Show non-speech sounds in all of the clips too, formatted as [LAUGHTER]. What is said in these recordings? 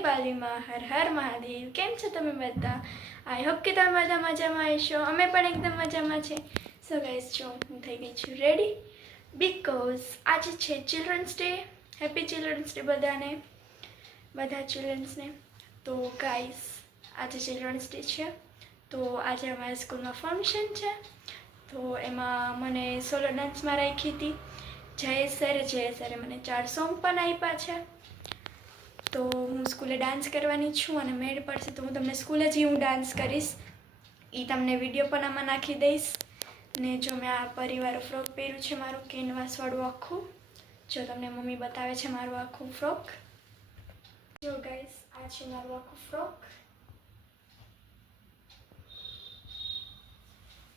બાલીમાં હર હર મહાદેવ. કેમ છો તમે બધા? આઈ હોપ કે તમે બધા મજામાં હશો. અમે પણ એકદમ મજામાં છે સો ગાઈઝ જો હું થઈ ગઈ છું રેડી બિકોઝ આજે છે children's day happy children's day બધાને. બધા ચિલ્ડ્રન્સને તો ગાઈઝ આજે ચિલ્ડ્રન્સ ડે છે. તો આજે અમારા સ્કૂલમાં ફંક્શન છે. તો એમાં મને સોલો ડાન્સમાં રાખી હતી. જય સરે જય સરે મને ચાર સોંગ પણ આપ્યા છે. સ્કૂલે ડાન્સ કરવાની છું અને મેળ પડશે તો હું તમને સ્કૂલે જ હું ડાન્સ કરીશ. એ તમને વીડિયો પણ આમાં નાખી દઈશ. ને જો મેં આ પરિવારો ફ્રોક પહેર્યું છે મારું કેનવાસવાળું આખું, જો તમને મમ્મી બતાવે છે મારું આખું ફ્રોક. જો ગાઈસ આ છે મારું આખું ફ્રોક.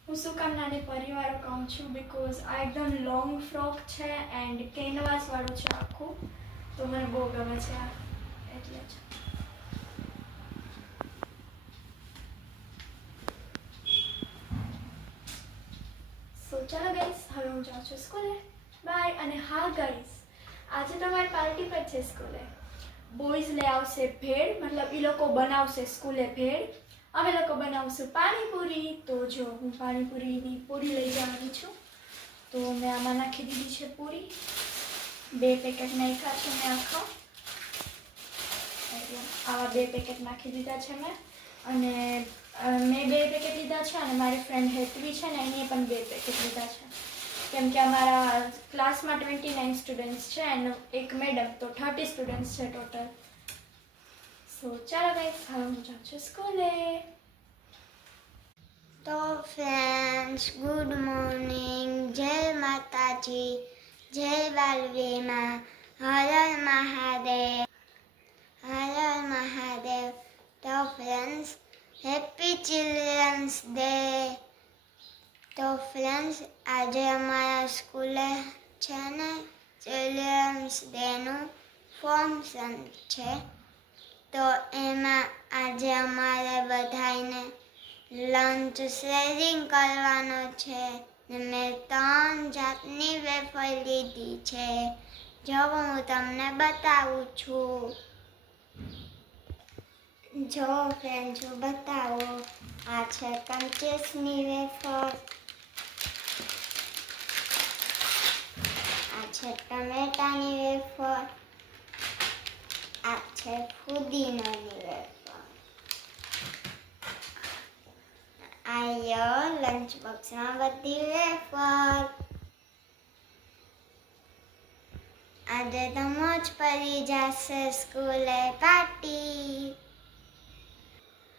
હું શું કામ નાની પરિવારો કહું છું? બિકોઝ આ એકદમ લોંગ ફ્રોક છે એન્ડ કેનવાસવાળું છે આખું. તો મને બહુ ગમે છે આ. સો ચાલો ગાઈસ હવે હું જાઉં છું સ્કૂલે બાય અને હા ગાઈસ આજે તમારી પાર્ટી પર છે સ્કૂલે બોયઝ લઈ આવશે ભેળ, મતલબ એ લોકો બનાવશે સ્કૂલે ભેળ. અમે લોકો બનાવશું પાણીપુરી. તો જો હું પાણીપુરીની પૂરી લઈ જવાની છું. તો મેં આમાં નાખી દીધી છે પૂરી. બે પેકેટ નાખ્યા છે મેં આખા. આવા બે પેકેટ નાખી દીધા છે મેં. અને મેં બે પેકેટ લીધા છે અને મારી ફ્રેન્ડ હેતવી છે ને એને પણ બે પેકેટ લીધા છે. કેમ કે અમારા ક્લાસમાં ટ્વેન્ટી નાઇન સ્ટુડન્ટ્સ છે અને એક મેડમ તો થર્ટી સ્ટુડન્ટ્સ છે ટોટલ સો ચાલો ગાઈસ હવે હું જાઉં છું સ્કૂલે તો ફ્રેન્ડ્સ ગુડ મોર્નિંગ જય માતાજી. જય બાલવીમાં હર મહાદેવ. હર મહાદેવ તો ફ્રેન્ડ્સ હેપી ચિલ્ડ્રન્સ ડે તો ફ્રેન્ડ્સ આજે અમારા સ્કૂલે છે ને ચિલ્ડ્રન્સ ડેનું ફંક્શન છે. તો એમાં આજે અમારે બધાને લંચ શેરિંગ કરવાનો છે ને મેં ત્રણ જાતની વેફર લીધી છે. જો હું તમને બતાવું છું. જો ફ્રેન્ડ જો બતાવો. આ છે કંચેસની વેફર. આ છે ટમેટાની વેફર. આ છે ફુદીનાની વેફર. આયો લંચ બોક્સમાં બધી વેફર. આજે તો મોજ પડી જશે સ્કૂલે પાર્ટી.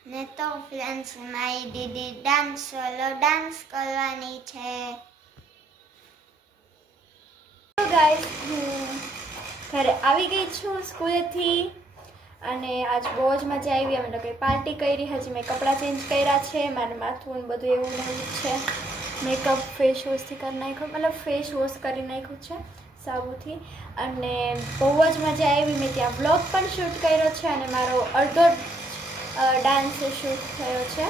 ને તો ફ્રેન્ડ્સ મારી દીદી ડાન્સ સોલો ડાન્સ કરવાની છે. ગાઈસ હું ઘરે આવી ગઈ છું સ્કૂલેથી અને આજ બહુ જ મજા આવી, અમે લોકોએ પાર્ટી કરી, હજી મેં કપડાં ચેન્જ કર્યા છે, મારે માથું ને બધું એવું નવું છે. મેકઅપ ફેસ વોશથી કરી નાખ્યું, મતલબ ફેસ વોશ કરી નાખ્યું છે, સાબુથી. અને બહુ જ મજા આવી, મેં ત્યાં વ્લોગ પણ શૂટ કર્યો છે અને મારો અડધો ડાન્સ શૂટ થયો છે.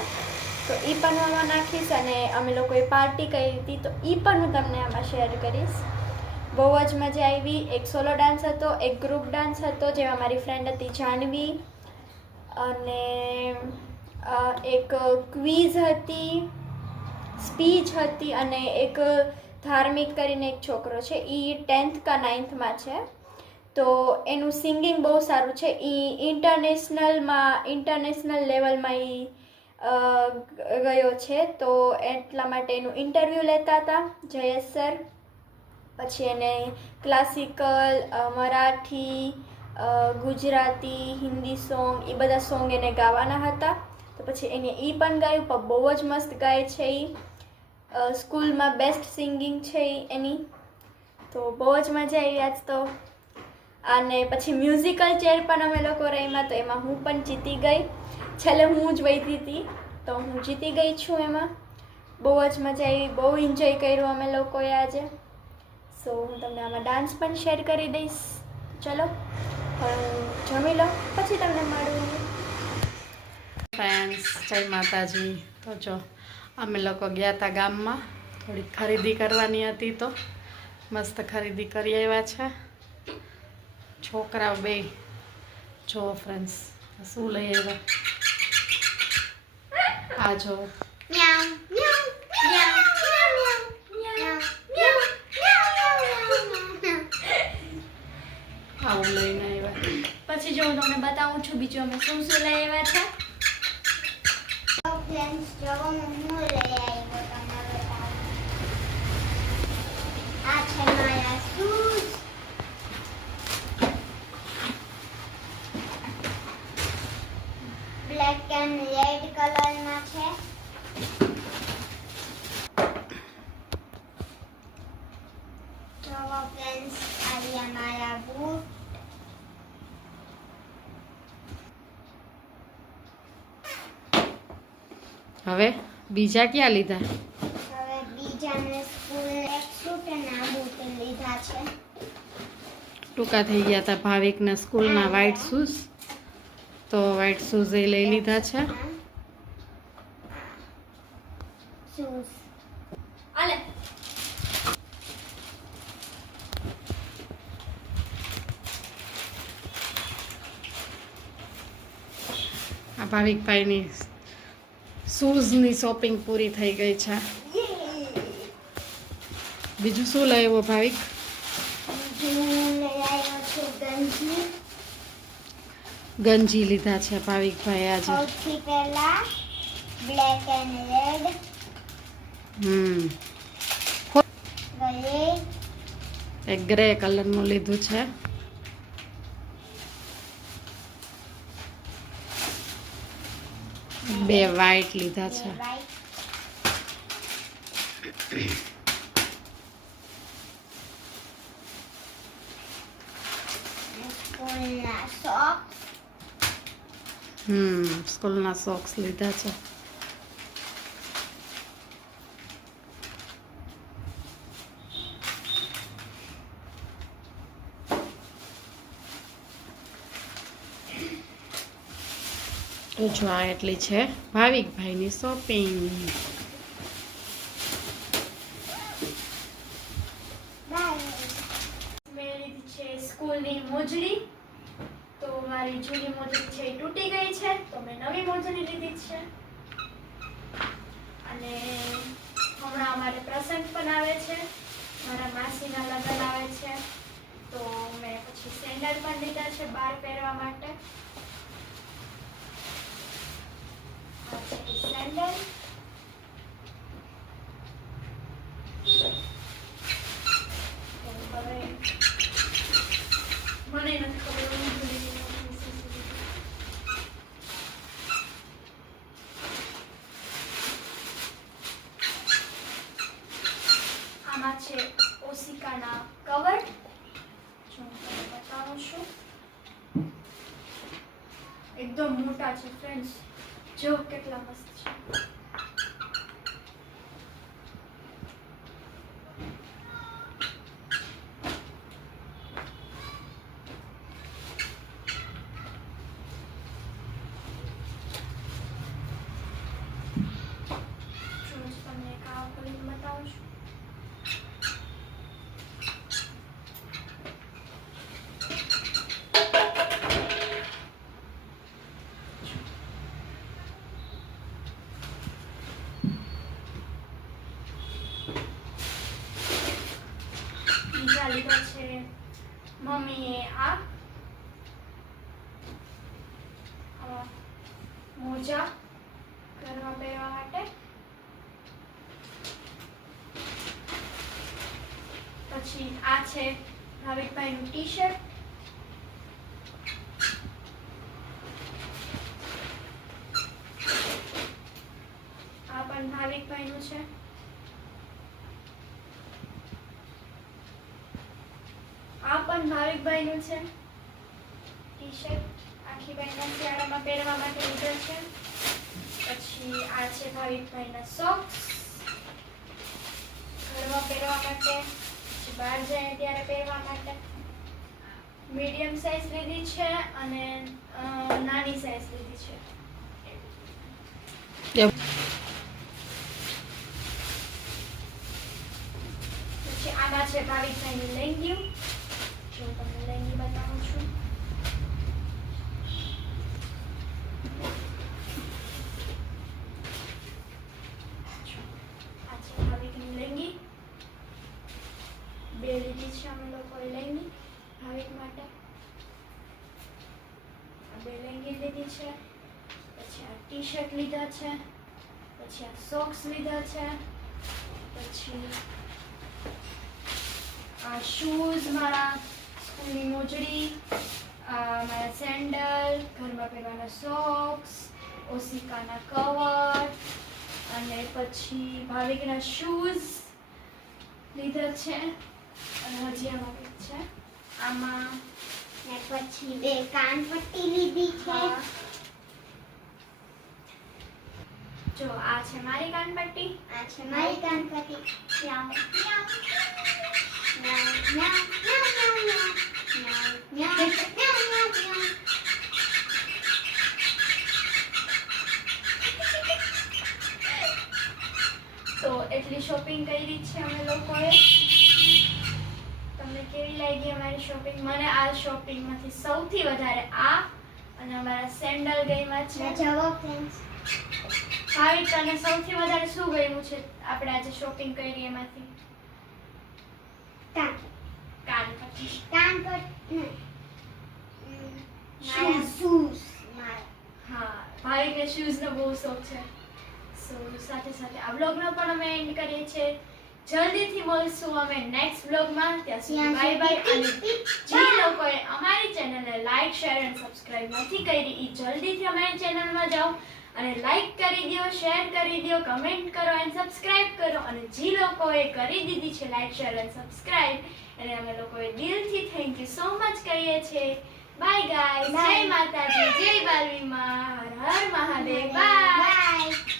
તો એ પણ હું નાખીશ અને અમે લોકોએ પાર્ટી કરી હતી. તો એ પણ હું તમને આમાં શેર કરીશ. બહુ જ મજા આવી. એક સોલો ડાન્સ હતો, એક ગ્રુપ ડાન્સ હતો, જેમાં મારી ફ્રેન્ડ હતી જાનવી અને એક ક્વિઝ હતી સ્પીચ હતી અને એક ધાર્મિક કરીને એક છોકરો છે. એ ટેન્થ કા નાઇન્થમાં છે. તો એનું સિંગિંગ બહુ સારું છે. એ ઇન્ટરનેશનલમાં ઇન્ટરનેશનલ લેવલમાં એ ગયો છે. તો એટલા માટે એનું ઇન્ટરવ્યૂ લેતા હતા જયેશ સર. પછી એને ક્લાસિકલ મરાઠી ગુજરાતી, હિન્દી સોંગ એ બધા સોંગ એને ગાવાના હતા. તો પછી એને એ પણ ગાયું, પણ બહુ જ મસ્ત ગાય છે એ સ્કૂલમાં બેસ્ટ સિંગિંગ છે એની. તો બહુ જ મજા આવી આજ તો. અને પછી મ્યુઝિકલ ચેર પણ અમે લોકો રમ્યા તો એમાં હું પણ જીતી ગઈ. છેલ્લે હું જ વહીતી હતી, તો હું જીતી ગઈ છું એમાં. બહુ જ મજા આવી, બહુ એન્જોય કર્યું અમે લોકોએ આજે. સો હું તમને આમાં ડાન્સ પણ શેર કરી દઈશ. ચલો હવે જમી લઉં પછી તમને મળું. ફ્રેન્ડ્સ જય માતાજી. તો જો, અમે લોકો ગયા હતા ગામમાં. થોડીક ખરીદી કરવાની હતી તો. મસ્ત ખરીદી કરી આવ્યા છે. છોકરાઓ બે. જો ફ્રેન્ડ્સ શું લઈ આવ્યા? આ જો. મ્યાઉ મ્યાઉ મ્યાઉ મ્યાઉ મ્યાઉ મ્યાઉ મ્યાઉ આવું લઈને આવ્યા. પછી જો હું તમને બતાવું છું બીજું અમે શું શું લઈ આવ્યા છે? ફ્રેન્ડ્સ જો હું હું લઈ આવ્યો તમને બતાવું. આ છે મારા શૂઝ. રેડ છે. તો ફ્રેન્ડ્સ આ રહ્યા બૂટ હવે બીજા ક્યાં લીધા? હવે બીજાને સ્કૂલ એક સૂટ આ બૂટ લીધા છે. ટૂંકા થઈ ગયા હતા ભાવિકના સ્કૂલના વ્હાઈટ શૂઝ તો વાઈટ શૂઝ એ લઈ લીધા છે. આ ભાવિકભાઈની શૂઝની શોપિંગ પૂરી થઈ ગઈ છે. બીજું શું લાવ્યો ભાવિક? ગંજી લીધા છે ભાવિકભાઈ આજે. સૌથી પહેલા બ્લેક એન્ડ રેડ હમ. એક ગ્રે કલરનું લીધું છે. બે વ્હાઈટ લીધા છે. સોક્સ [COUGHS] હમ સ્કૂલના સોક્સ લીધા છે તો જો આ એટલી છે. ભાવિકભાઈની શોપિંગ બાય મેં લીધી છે સ્કૂલની મોજડી તો મારી જૂની મોજડી છે, એ તૂટી ગઈ છે, તો મેં નવી મોજડી લીધી છે. અને હમણાં અમારે પ્રસંગ પણ આવે છે, મારા માસીના લગ્ન આવે છે, તો મેં પછી સેન્ડલ પણ લીધા છે બહાર પહેરવા માટે. સેન્ડલ તો હવે મને નથી ખબર હું ભૂલી ગઈ છું શું શું લીધું. આમાં છે ઓસિકાના કવર જો હું તમને બતાવું છું એકદમ મોટા છે ફ્રેન્ડ્સ જો કેટલા મસ્ત છે જો હું તમને એક આ ખોલીને બતાવું છું બીજા લીધા છે મમ્મીએ આ આવા મોજા ઘરમાં પહેરવા માટે પછી આ છે ભાવિકભાઈનું ટી શર્ટ આ પણ ભાવિકભાઈનું છે આ પણ ભાવિકભાઈનું છે ટી શર્ટ આખી બહેનના શિયાળામાં પહેરવા માટે લીધેલ છે. પછી આ છે ભાવિકભાઈના સોક્સ ઘરમાં પહેરવા માટે બહાર જાય ત્યારે પહેરવા માટે. મીડિયમ સાઇઝ લીધી છે અને નાની સાઇઝ લીધી છે. પછી આમાં છે ભાવિકભાઈની લેંગ્યું જો હું તમને લેંગી બતાવું છું માટે આ બે લેંગી લીધી છે, પછી આ ટી શર્ટ લીધા છે, પછી આ સોક્સ લીધા છે, પછી આ શૂઝ, મારા સ્કૂલની મોજડી મારા સેન્ડલ, ઘરમાં પહેરવાના સોક્સ ઓસિકાના કવર, અને પછી ભાવિકના શૂઝ લીધા છે, અને હજી આમાં છે. આમાં ને પછી બે કાનપટ્ટી લીધી છે. જો આ છે મારી કાનપટ્ટી. આ છે મારી કાનપટ્ટી. મ્યાઉ, મ્યાઉ, મ્યાઉ. તો એટલી શોપિંગ કરી છે અમે લોકોએ. તમને કેવી લાગી અમારી શોપિંગ મને આ શોપિંગમાંથી સૌથી વધારે આ અને અમારા સેન્ડલ ગઈમાં છે. ને ફ્રેન્ડ્સ ભાવિક તને સૌથી વધારે શું ગમ્યું છે આપણે આજે શોપિંગ કરી એમાંથી? કાન. હા ભાવિકને શૂઝનો બહુ શોખ છે. સો સાથે સાથે આ બ્લોગનો પણ અમે એન્ડ કરીએ છીએ. જલ્દીથી મળશું અમે નેક્સ્ટ બ્લોગમાં ત્યાં સુધી બાય બાય અને જે લોકોએ અમારી ચેનલને લાઈક શેર અને સબસ્ક્રાઇબ નથી કરી એ જલ્દીથી અમારી ચેનલમાં જાઓ અને લાઈક કરી દો શેર કરી દો કમેન્ટ કરો અને સબસ્ક્રાઇબ કરો. અને જે લોકોએ કરી દીધી છે લાઈક શેર અને સબસ્ક્રાઇબ એને અમે લોકોએ દિલથી થેન્ક યુ સો મચ કહીએ છીએ. બાય ગાય જય માતાજી. જય બાલવીમાં. હર હર મહાદેવ. બાય